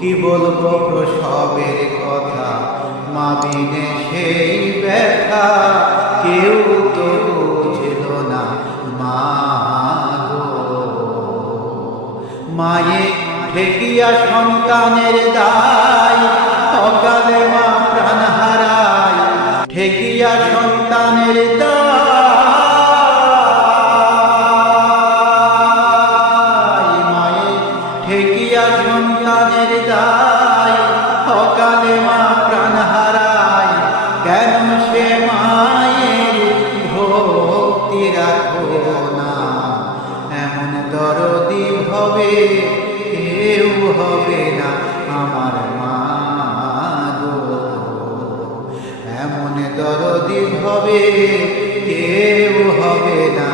কি বলবো প্রসবের কথা, মা বিনে সেই ব্যথা কেউ তো বুঝল না। মা গো, মায়ে ঠেকিয়া সন্তানের দায়, অকালে মা প্রাণ হারায়। ঠেকিয়া সন্তানের দায়, মায়ে ঠেকিয়া সন্তানের দায়, অকালে মা প্রাণ হারায়। কেন সে মায়ের ভক্তি রাখো না, এমন দরদি হবে কেউ হবে না আমার মা গো। এমন দরদি হবে কেউ হবে না